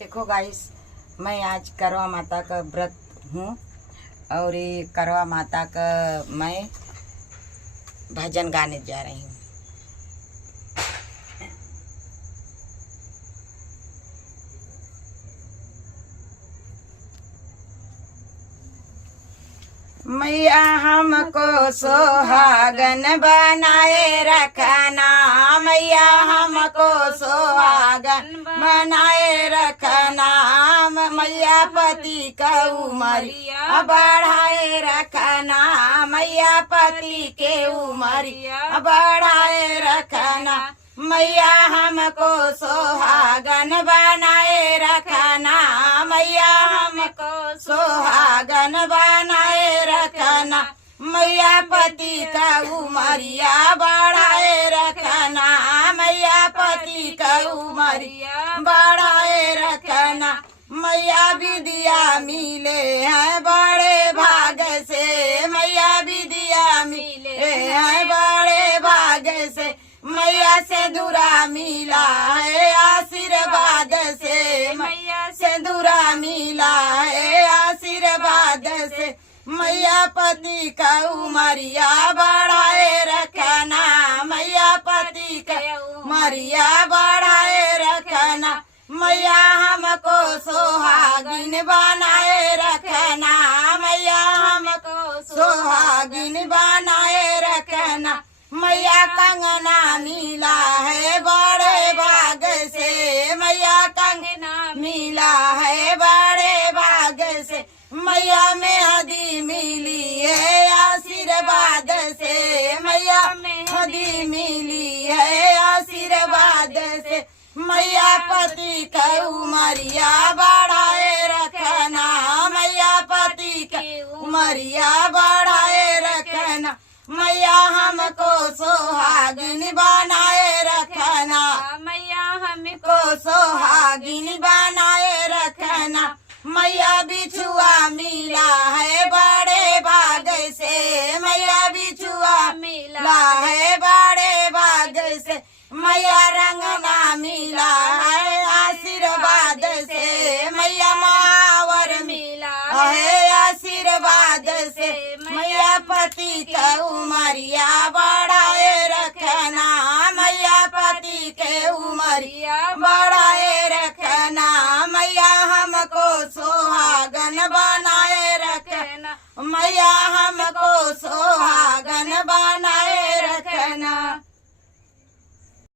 देखो गाइस, मैं आज करवा माता का व्रत हूँ और ये करवा माता का मैं भजन गाने जा रही हूँ। मैया हमको सोहागन बनाए रखना, मैया हमको सोहागन बनाए रखना, मैया पति का उमरिया बढ़ाए रखना, मैया पति के उमरिया बढ़ाए रखना, मैया हमको सोहागन बनाए रखना, मैया हमको सोहागन बनाए रखना, मैया पति का उमरिया बढ़ाए रखना, मैया पति का उमरिया बढ़ाए रखना, मैया विद्या मिले हैं बड़े भाग से, मैया विद्या मिले हैं बड़े भाग से, मैया से दूरा मिला है आशीर्वाद से, मैया से दूरा मिला है आशीर्वाद से, मैया पति का उमरिया बढ़ाए रखना, मैया पति का उमरिया बढ़ाए रखना, मैया हमको सोहागिन बनाए रखना, मैया हमको सोहागिन बनाए रखना, मैया कंगना मिला है बड़े भाग से, मैया कंगना मिला है बड़े भाग से, मैया मेहंदी मिली है आशीर्वाद से, मैया मेहंदी मिली है आशीर्वाद से, मैया पति का उमरिया बढ़ाए रखना, मैया पति का उमरिया बढ़ाए रखना, मैया हमको सोहागिन बनाए रखना, मैया हमको सोहागिन बनाए रखना, मैया बिछुआ मिला है बड़े भाग से, मैया बिछुआ मिला है बड़े भाग से, मैया रंगना मिला है आशीर्वाद से, मैया मावर मिला है आशीर्वाद से, मैया पति का उमरिया बढ़ाए रखना, मैया पति के उमरिया बढ़ाए रखना, मैया हमको सोहागन बनाए रखना, मैया हमको सोहागन